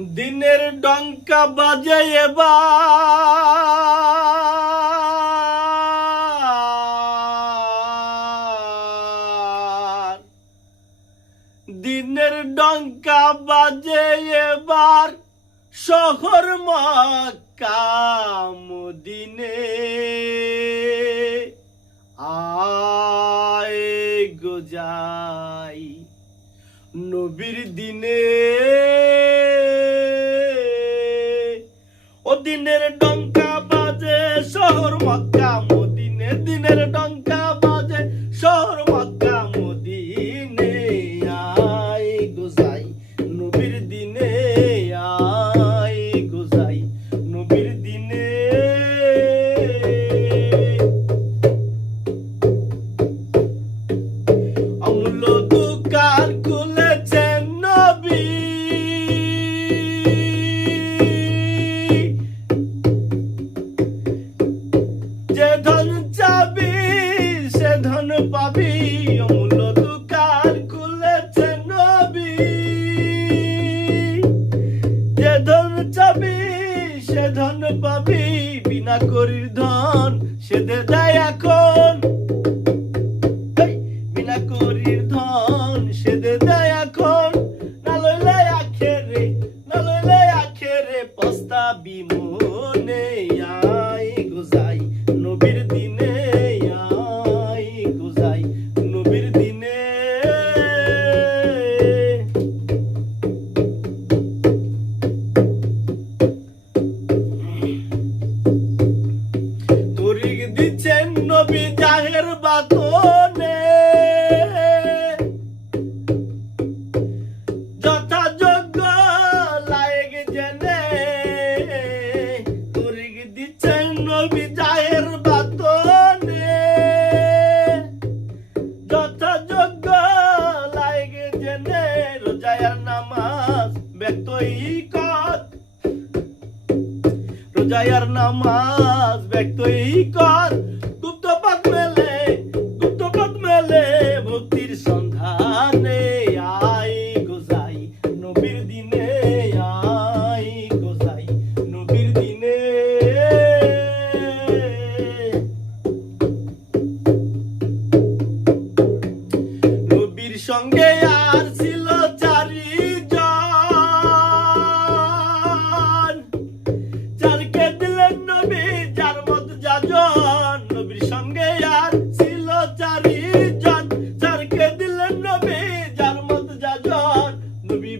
দিনের ডঙ্কা বাজে এবার, দিনের ডঙ্কা বাজে এবার শহর মক্কা মদিনে। আয় গো যাই নবীর দিনে, ও দিনের ডঙ্কা বাজে শহর মক্কা মদিনে, দিনের ডঙ্কা বাজে শহর মক্কা মদিনে। আয় গো যাই নবীর দিনে, আয় গো যাই নবীর দিনে। অমূল্য দোকান খুলেছেন নবী, যে ধন চাবি সে ধন পাবি। অমূল্য দোকান খুলেছেন নবী, যে ধন চাবি সে ধন পাবি। বিনা করির ধন সে দেয় এখন, বিনা করির ধন সে দেয় এখন। না লইলে আখেরে, না লইলে আখেরে পস্তাবি মনে। আয় গো যাই নবীর দিনে, আয় গো যাই নবীর দিনে। তরিক দিচ্ছেন নবী জাহের বাতনে, যথাযোগ্য লায়েক জেনে। তরিক দিচ্ছেন নবী জাহের বাতনে, যথাযোগ্য লায়েক জেনে। রোজায়ার নামাজ ব্যক্তই কত, রোজায়ার নামাজ ব্যক্তই কত।